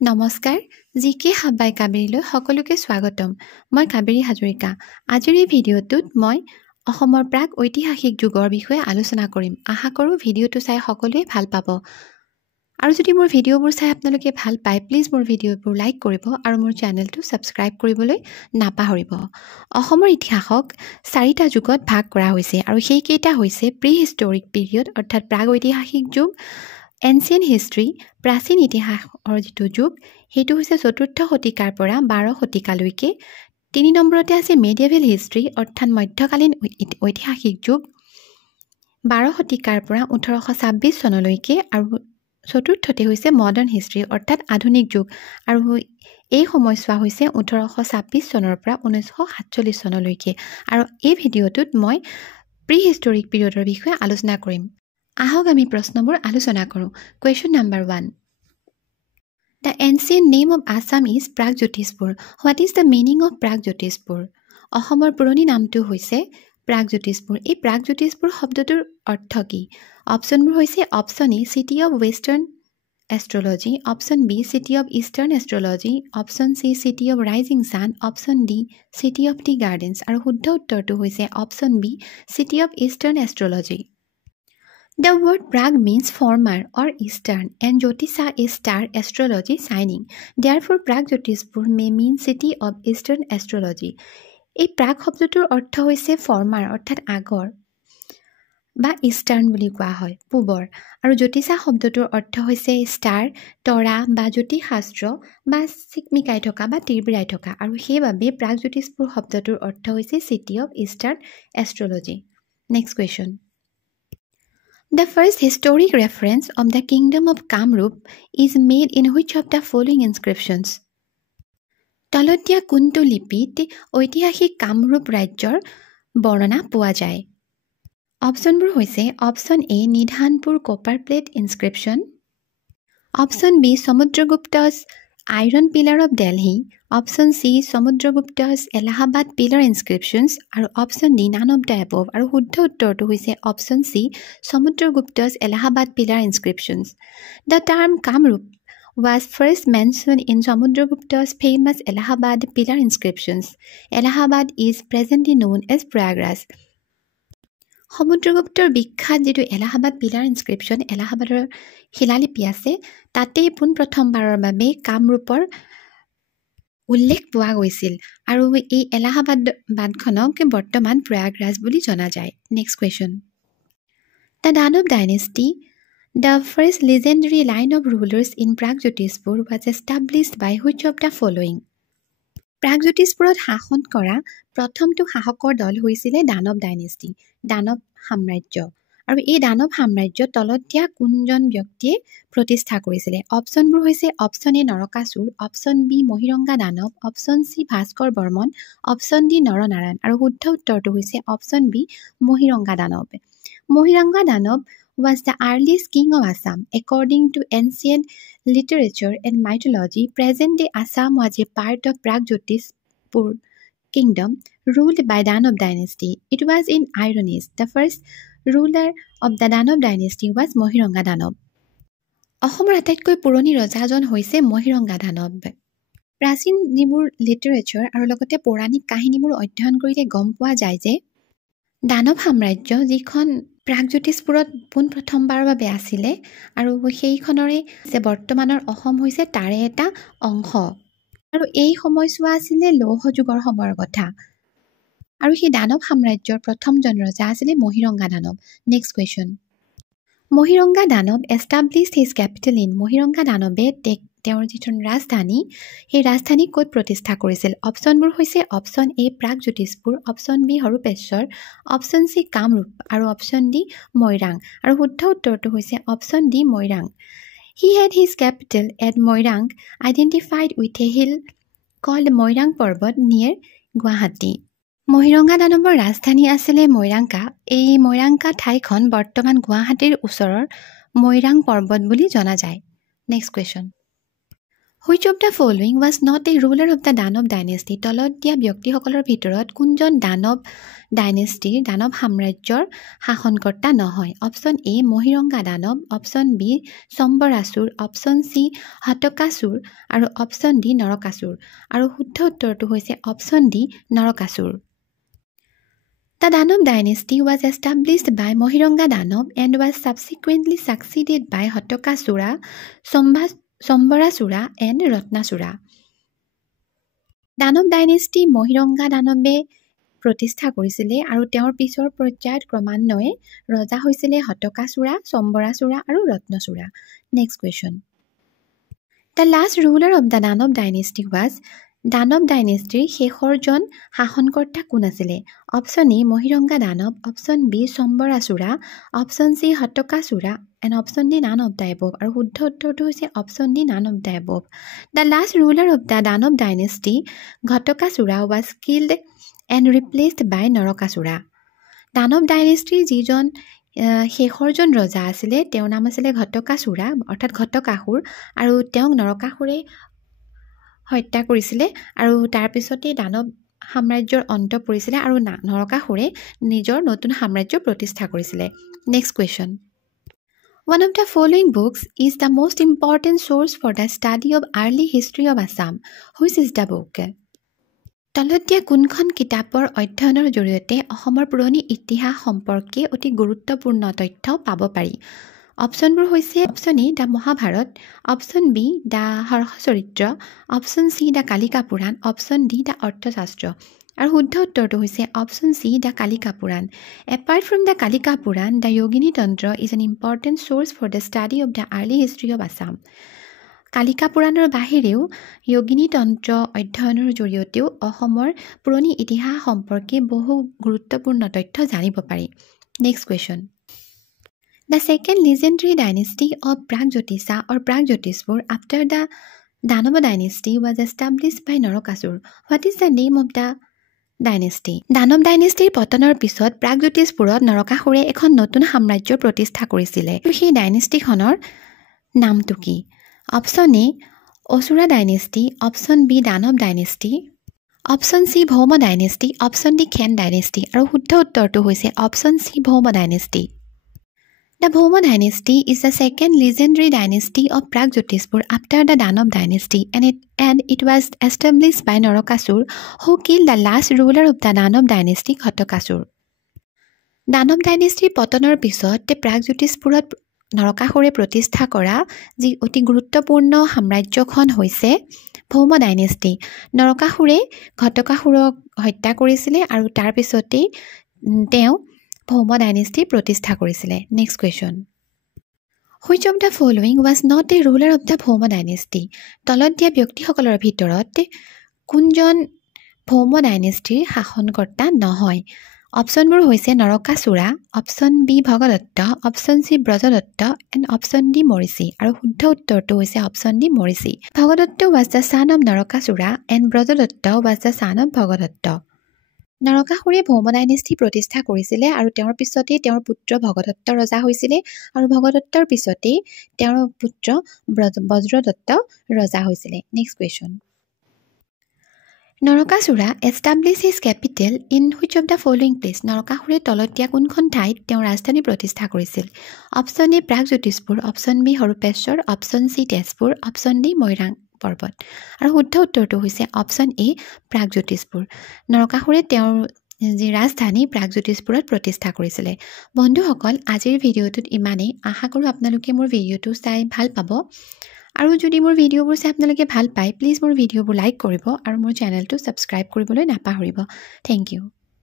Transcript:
নমস্কাৰ জিকে হাবাই কাবেৰীলৈ সকলোকে স্বাগতম মই কাবেৰী হাজৰিকা আজিৰ এই ভিডিঅ'টোত মই অসমৰ প্ৰাক ঐতিহাসিক যুগৰ বিষয়ে আলোচনা কৰিম আশা কৰোঁ ভিডিঅ'টো চাই সকলোৱে ভাল পাব আৰু যদি মোৰ ভিডিঅ'বোৰ চাই আপোনালোকে ভাল পায় প্লিজ মোৰ ভিডিঅ'বোৰ লাইক কৰিব আৰু মোৰ চেনেলটো সাবস্ক্ৰাইব কৰিবলৈ নাপাহৰিব অসমৰ ইতিহাসক 4টা যুগত ভাগ কৰা হৈছে আৰু সেইকেইটা হৈছে প্ৰি হিষ্টৰিক পিৰিয়ড অৰ্থাৎ প্ৰাক ঐতিহাসিক যুগ এনচিয়েন্ট হিষ্ট্ৰী প্ৰাচীন ইতিহাসৰ যিটো যুগ সেইটো হৈছে 4ৰ্থ শতিকাৰ পৰা 12 শতিকালৈকে 3 নম্বৰতে আছে মেডিয়েভেল হিষ্ট্ৰী অৰ্থাৎ মধ্যকালীন ঐতিহাসিক যুগ 12 শতিকাৰ পৰা 1826 চনলৈকে আৰু চতুৰ্থতে হৈছে মডাৰ্ণ হিষ্ট্ৰী অৰ্থাৎ আধুনিক যুগ আৰু এই সময়ছোৱা হৈছে 1826 চনৰ পৰা 1947 চনলৈকে আৰু এই ভিডিঅ'টোত মই প্ৰি হিষ্টৰিক পিৰিয়ডৰ বিষয়ে আলোচনা কৰিম আহক আমি প্ৰশ্নবোৰ আলোচনা কৰোঁ question number 1 The ancient name of Assam is Pragjyotispur. What is the meaning of Pragjyotispur? অসমৰ পুৰণি নামটো হৈছে প্ৰাগজ্যোতিষপুৰ এই প্ৰাগজ্যোতিষপুৰ শব্দটোৰ অৰ্থ কি অপচনবোৰ হৈছে option A city of western astrology option B city of eastern astrology option C city of rising sun option D city of tea gardens আৰু শুদ্ধ উত্তৰটো হৈছে option B city of eastern astrology The word Prag means former or eastern and Jyotisha is star astrology signing. Therefore, Pragjyotispur may mean city of eastern astrology. এই প্ৰাগ শব্দটোৰ অৰ্থ হৈছে former অৰ্থাৎ আগৰ বা ইষ্টাৰ্ণ বুলি কোৱা হয় পূবৰ আৰু জ্যোতিষা শব্দটোৰ অৰ্থ হৈছে ষ্টাৰ তৰা বা জ্যোতিষশাস্ত্ৰ বা চিকমিকাই থকা বা তিৰবিৰাই থকা আৰু সেইবাবে প্ৰাগজ্যোতিষপুৰ শব্দটোৰ অৰ্থ হৈছে city of eastern astrology next question The first historic reference of the kingdom of Kamrup is made in which of the following inscriptions? তলত দিয়া কোনটো লিপিত ঐতিহাসিক কামৰূপ ৰাজ্যৰ বৰ্ণনা পোৱা যায় অপচনবোৰ হৈছে option A Nidhanpur copper plate inscription option B সমুদ্ৰগুপ্তছ iron pillar of Delhi option C সমুদ্ৰগুপ্তছ এলাহাবাদ পিলাৰ ইনস্ক্ৰিপশ্যনছ আৰু option D none of the above আৰু শুদ্ধ উত্তৰটো হৈছে অপচন সি সমুদ্ৰগুপ্তছ Allahabad pillar inscriptions the term Kamarupa was first mentioned in Samudragupta's famous Allahabad pillar inscriptions. Allahabad is presently known as Prayagraj. সমুদ্ৰগুপ্তৰ বিখ্যাত যেটো Allahabad pillar inscription এলাহাবাদৰ শিলালিপি আছে তাতে পোনপ্ৰথমবাৰৰ বাবে কামৰূপৰ উল্লেখ পোৱা গৈছিল আৰু এই এলাহাবাদ বাদখনক বৰ্তমান প্ৰয়াগৰাজ বুলি জনা যায় next question The Danab dynasty The first legendary line of rulers in Pragjyotispur was established by which of the following? প্ৰাগজ্যোতিষপুৰত শাসন কৰা প্ৰথমটো শাসকৰ দল হৈছিলে দানৱ ডাইনেষ্টি দানৱ সাম্ৰাজ্য আৰু এই দানৱ সাম্ৰাজ্য তলত দিয়া কোনজন ব্যক্তিয়ে প্ৰতিষ্ঠা কৰিছিলে অপচনবোৰ হৈছে option A Narakasura option B Mahiranga Danav option C Bhaskar Barman option D Naranarayan আৰু শুদ্ধ উত্তৰটো হৈছে option B Mahiranga Danav Mahiranga Danav was the earliest king of Assam. According to ancient literature and mythology, present-day Assam was a part of Pragjyotispur kingdom ruled by Danab dynasty. It was in Iron Age. The first ruler of the Danab dynasty was Mohiranga Danab. অসমৰ আটাইতকৈ পুৰণি ৰজাজন হৈছে মহিৰংগা দানৱ প্ৰাচীন যিবোৰ literature আৰু লগতে পৌৰাণিক কাহিনীবোৰ অধ্যয়ন কৰিলে গম পোৱা যায় যে দানৱ সাম্ৰাজ্য যিখন প্ৰাগজ্যোতিষপুৰত পোনপ্ৰথমবাৰৰ বাবে আছিলে আৰু সেইখনৰে যে বৰ্তমানৰ অসম হৈছে তাৰে এটা অংশ আৰু এই সময়ছোৱা আছিলে লৌহ যুগৰ সময়ৰ কথা আৰু সেই দানৱ সাম্ৰাজ্যৰ প্ৰথমজন ৰজা আছিলে Mahiranga Danav next question Mahiranga Danav established his capital in মহিৰংগা দানৱে তেওঁৰ যিখন ৰাজধানী সেই ৰাজধানী ক'ত প্ৰতিষ্ঠা কৰিছিল অপচনবোৰ হৈছে option A Pragjyotishpur option B Harupeshwar option C Kamrup আৰু অপচন ডি মৈৰাং আৰু শুদ্ধ উত্তৰটো হৈছে option D Mairang he had his capital at Mairang identified with a hill called Mairang Parbat near Guwahati মহিৰংগা দানৱৰ ৰাজধানী আছিলে মৈৰাংকা এই মৈৰাংকা ঠাইখন বৰ্তমান গুৱাহাটীৰ ওচৰৰ মৈৰাং পৰ্বত বুলি জনা যায় next question Which of the following was not a ruler of the Danab dynasty? তলত দিয়া ব্যক্তিসকলৰ ভিতৰত কোনজন দানৱ ডাইনেষ্টিৰ দানৱ সাম্ৰাজ্যৰ শাসনকৰ্তা নহয়? Option A Mahiranga Danava, option B Sambarasura, option C Hatakasura আৰু অপশ্যন ডি নৰকাসুৰ। আৰু শুদ্ধ উত্তৰটো হৈছে option D Narakasura. The Danab dynasty was established by Mohiranga Danab and was subsequently succeeded by Hatakasura, Sambarasura and Ratnasura. Danava dynasty Mahiranga দানৱে প্ৰতিষ্ঠা কৰিছিলে আৰু তেওঁৰ পিছৰ পৰ্যায়ত ক্ৰমান্বয়ে ৰজা হৈছিলে হতকাসুৰা, সম্বৰাসুৰা আৰু Ratnasura. Next question. The last ruler of the Danab dynasty was Danava ডাইনেষ্টিৰ শেষৰজন শাসনকৰ্তা কোন আছিলে? Option A Mahiranga Danava, option B Sambarasura, option C Hatakasura and option D none of the above. আৰু শুদ্ধ উত্তৰটো হৈছে option D none of the above. The last ruler of the Danava dynasty Ghatakasura was killed and replaced by Narakasura. Danava ডাইনেষ্টিৰ যিজন শেষৰজন ৰজা আছিলে তেওঁৰ নাম আছিলে ঘটকাসুৰা অৰ্থাৎ ঘটকাসুৰ, আৰু তেওঁক নৰকাসুৰে হত্যা কৰিছিলে আৰু তাৰপিছতে দানৱ সাম্ৰাজ্যৰ অন্ত পৰিছিলে আৰু নৰকাসুৰে নিজৰ নতুন সাম্ৰাজ্য প্ৰতিষ্ঠা কৰিছিলে। Next question. One of the following books is the most important source for the study of early history of Assam. Which is the book? তলত দিয়া কোনখন কিতাপৰ অধ্যয়নৰ জৰিয়তে অসমৰ পুৰণি ইতিহাস সম্পৰ্কে অতি গুৰুত্বপূৰ্ণ তথ্য পাব পাৰি? অপশ্যনবোৰ হৈছে option A the Mahabharata, option B the Harshacharita, option C the Kalika Purana, option D the Arthashastra. আৰু শুদ্ধ উত্তৰটো হৈছে option C the Kalika Purana. Apart from the Kalika Purana, the Yogini Tantra is an important source for the study of the early history of Assam. Kalika পুৰাণৰ বাহিৰেও যোগিনী তন্ত্ৰ অধ্যয়নৰ জৰিয়তেও অসমৰ পুৰণি ইতিহাস সম্পৰ্কে বহু গুৰুত্বপূৰ্ণ তথ্য জানিব পাৰি। Next question. The second legendary dynasty of Pragjyotisha or Pragjyotispur after the Danava dynasty was established by Narakasur. What is the name of the dynasty? দানৱ ডাইনেষ্টিৰ পতনৰ পিছত প্ৰাগজ্যোতিষপুৰত নৰকাসুৰে এখন নতুন সাম্ৰাজ্য প্ৰতিষ্ঠা কৰিছিলে। সেই ডাইনেষ্টিখনৰ নামটো কি? Option A Asura dynasty, option B Danava dynasty, option C Bhauma dynasty, option D Khen dynasty. আৰু শুদ্ধ উত্তৰটো হৈছে option C Bhauma dynasty. The Bhoma dynasty is the second legendary dynasty of Pragjyotispur after the Danab dynasty and it was established by Narakasur who killed the last ruler of the Danab dynasty Ghatakasur. Danab dynasty পতনৰ পিছত প্ৰাগজ্যোতিষপুৰত নৰকাসুৰে প্ৰতিষ্ঠা কৰা যি অতি গুৰুত্বপূৰ্ণ সাম্ৰাজ্যখন হৈছে ভৌম dynasty. নৰকাসুৰে ঘটকাসুৰক হত্যা কৰিছিলে আৰু তাৰ পিছতেই তেওঁ ভৌম ডাইনেষ্টি প্ৰতিষ্ঠা কৰিছিলে। Next question. Which of the following was not a ruler of the Bhauma dynasty? তলত দিয়া ব্যক্তিসকলৰ ভিতৰত কোনজন ভৌম ডাইনেষ্টিৰ শাসনকৰ্তা নহয়? অপশ্যনবোৰ হৈছে Narakasura, option B Bhagadatta, option C Vajradatta and option D Marichi. আৰু শুদ্ধ উত্তৰটো হৈছে option D Marichi. Bhagadatta was the son of Narakasura and Vajradatta was the son of Bhagadatta. নৰকাসুৰে ভৌম ডাইনেষ্টি প্ৰতিষ্ঠা কৰিছিলে আৰু তেওঁৰ পিছতেই তেওঁৰ পুত্ৰ ভগদত্ত ৰজা হৈছিলে আৰু ভগদত্তৰ পিছতেই তেওঁৰ পুত্ৰ বজ্ৰদত্ত ৰজা হৈছিলে। Next question. Narakasura establish his capital in which of the following place? নৰকাসুৰে তলত দিয়া কোনখন ঠাইত তেওঁৰ ৰাজধানী প্ৰতিষ্ঠা কৰিছিল? Option A Pragjyotishpur, option B Harupeshwar, option C Tezpur, option D Mairang Parbat. আৰু শুদ্ধ উত্তৰটো হৈছে অপশ্যন এ প্ৰাগজ্যোতিষপুৰ। নৰকাসুৰে তেওঁৰ যি ৰাজধানী প্ৰাগজ্যোতিষপুৰত প্ৰতিষ্ঠা কৰিছিলে। বন্ধুসকল, আজিৰ ভিডিঅ'টোত ইমানেই। আশা কৰোঁ আপোনালোকে মোৰ ভিডিঅ'টো চাই ভাল পাব। আৰু যদি মোৰ ভিডিঅ'বোৰ চাই আপোনালোকে ভাল পায় প্লিজ মোৰ ভিডিঅ'বোৰ লাইক কৰিব আৰু মোৰ চেনেলটো ছাবস্ক্ৰাইব কৰিবলৈ নাপাহৰিব। Thank U.